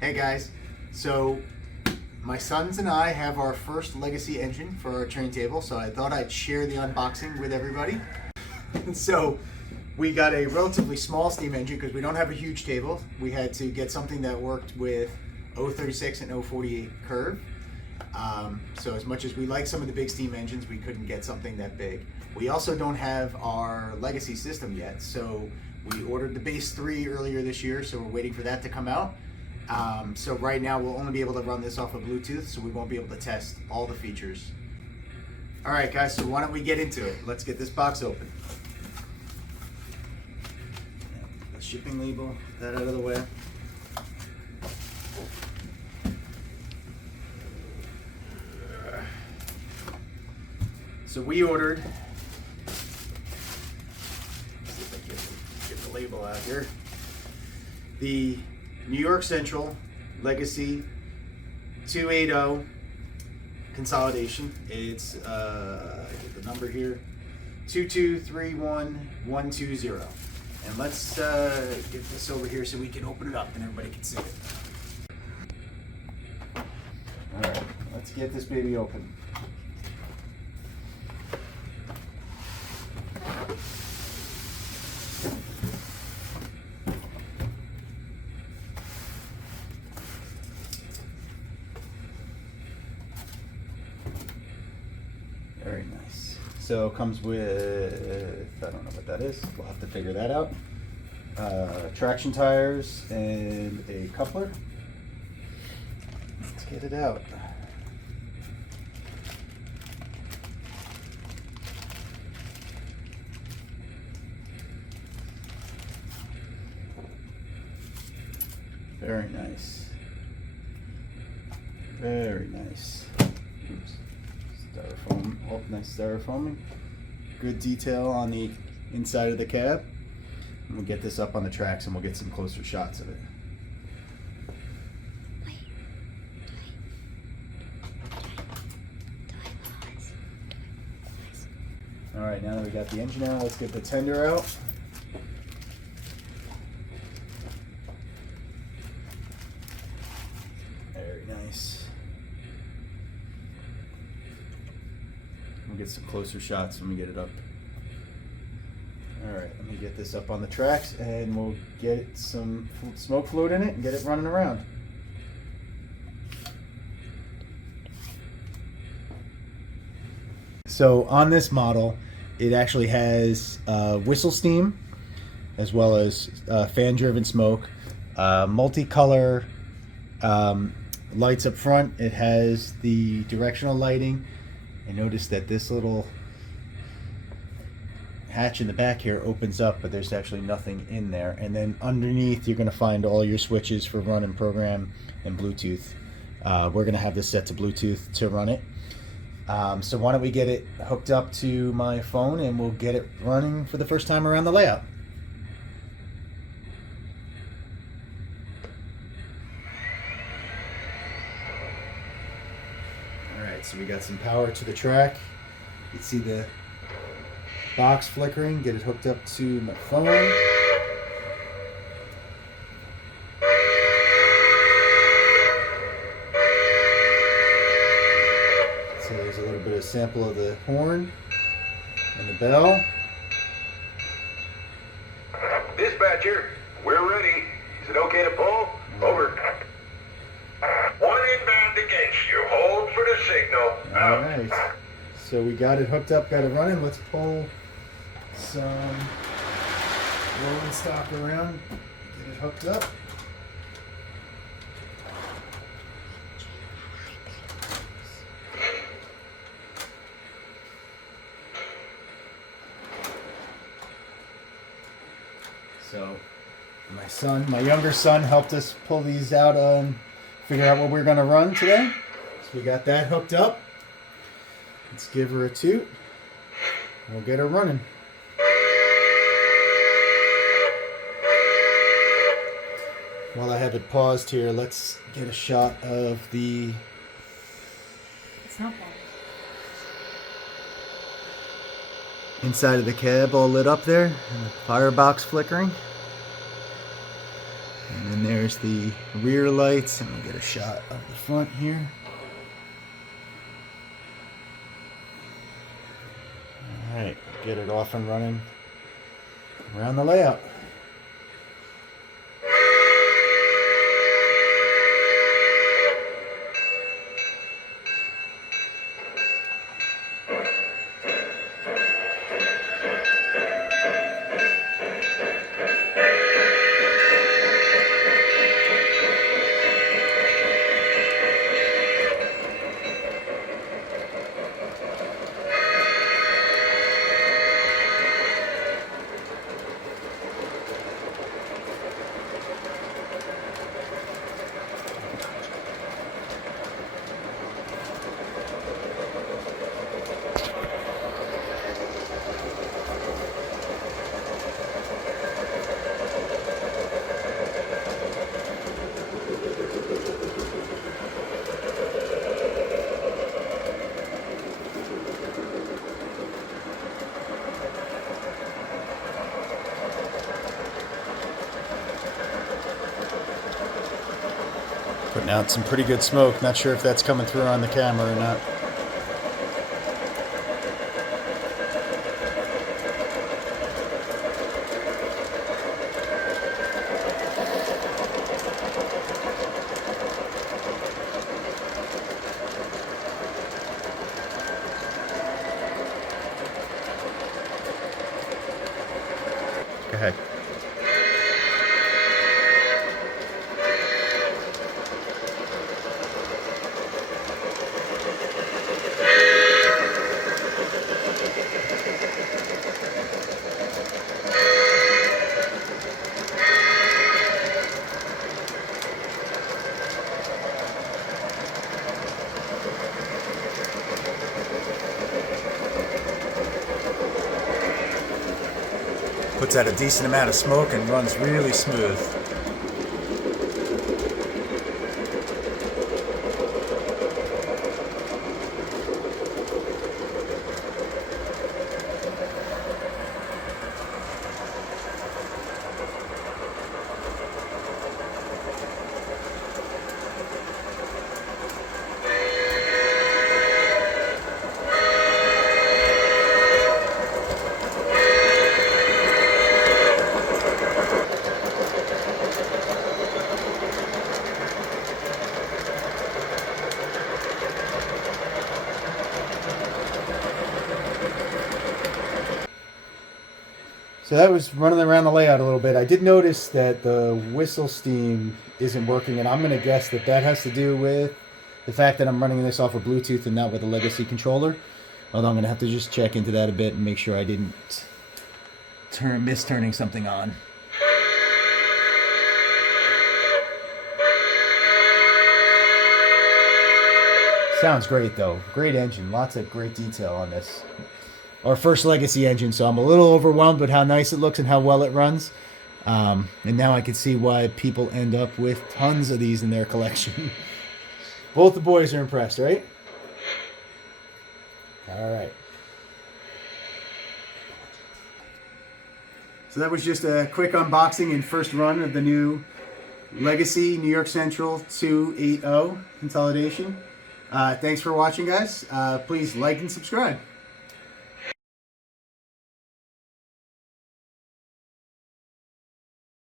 Hey guys, so my sons and I have our first legacy engine for our train table, so I thought I'd share the unboxing with everybody. So we got a relatively small steam engine because we don't have a huge table. We had to get something that worked with 036 and 048 curve. So as much as we like some of the big steam engines, we couldn't get something that big. We also don't have our legacy system yet, so we ordered the base 3 earlier this year, so we're waiting for that to come out. So right now we'll only be able to run this off of Bluetooth, so we won't be able to test all the features. All right guys, so why don't we get into it? Let's get this box open. The shipping label, that out of the way. So we ordered, let's see if I can get the label out here, the New York Central Legacy 280 consolidation. It's I get the number here, 2231120. And let's get this over here so we can open it up and everybody can see it. All right, let's get this baby open. Very nice. So it comes with, I don't know what that is. We'll have to figure that out. Traction tires and a coupler. Let's get it out. Very nice. Very nice. Oops. Styrofoam, oh, nice styrofoaming. Good detail on the inside of the cab. And we'll get this up on the tracks and we'll get some closer shots of it. All right, now that we got the engine out, let's get the tender out. Very nice. We'll get some closer shots when we get it up. All right, let me get this up on the tracks and we'll get some smoke fluid in it and get it running around. So on this model, it actually has whistle steam as well as fan-driven smoke, multicolor lights up front. It has the directional lighting. I noticed that this little hatch in the back here opens up, but there's actually nothing in there. And then underneath, you're going to find all your switches for run and program and Bluetooth. We're going to have this set to Bluetooth to run it. So why don't we get it hooked up to my phone and we'll get it running for the first time around the layout. Alright, so we got some power to the track. You can see the box flickering. Get it hooked up to my phone. So there's a little bit of sample of the horn and the bell. Dispatcher, we're ready. Is it okay to pull? Over. One inbound against you. Hold for the signal. All right. So we got it hooked up, got it running. Let's pull some rolling stock around, get it hooked up. So my younger son helped us pull these out and figure out what we're going to run today. So we got that hooked up. Let's give her a toot. We'll get her running. While I have it paused here, let's get a shot of the... It's not bad. inside of the cab all lit up there, and the firebox flickering. And then And there's the rear lights. And we'll get a shot of the front here. Alright, get it off and running around the layout. Putting out some pretty good smoke. Not sure if that's coming through on the camera or not. Go ahead. Puts out a decent amount of smoke and runs really smooth. So that was running around the layout a little bit. I did notice that the whistle steam isn't working, and I'm going to guess that that has to do with the fact that I'm running this off of Bluetooth and not with a legacy controller. Although I'm going to have to just check into that a bit and make sure I didn't miss turning something on. Sounds great though. Great engine. Lots of great detail on this. Our first legacy engine, so I'm a little overwhelmed with how nice it looks and how well it runs. And now I can see why people end up with tons of these in their collection. Both the boys are impressed, right? All right. So that was just a quick unboxing and first run of the new Legacy New York Central 280 consolidation. Thanks for watching, guys. Please like and subscribe.